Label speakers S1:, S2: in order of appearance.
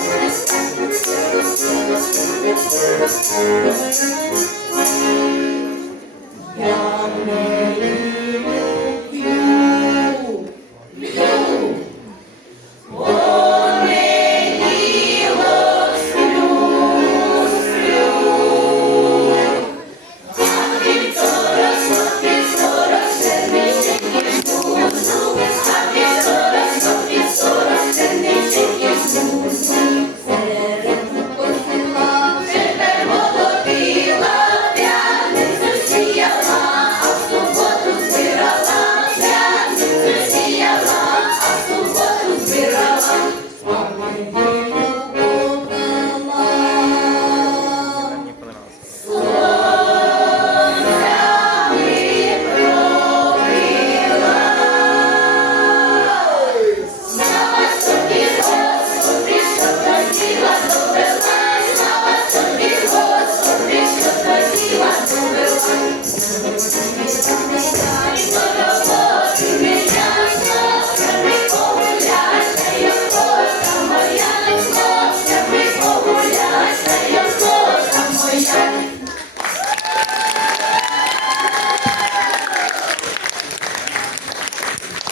S1: Thank you.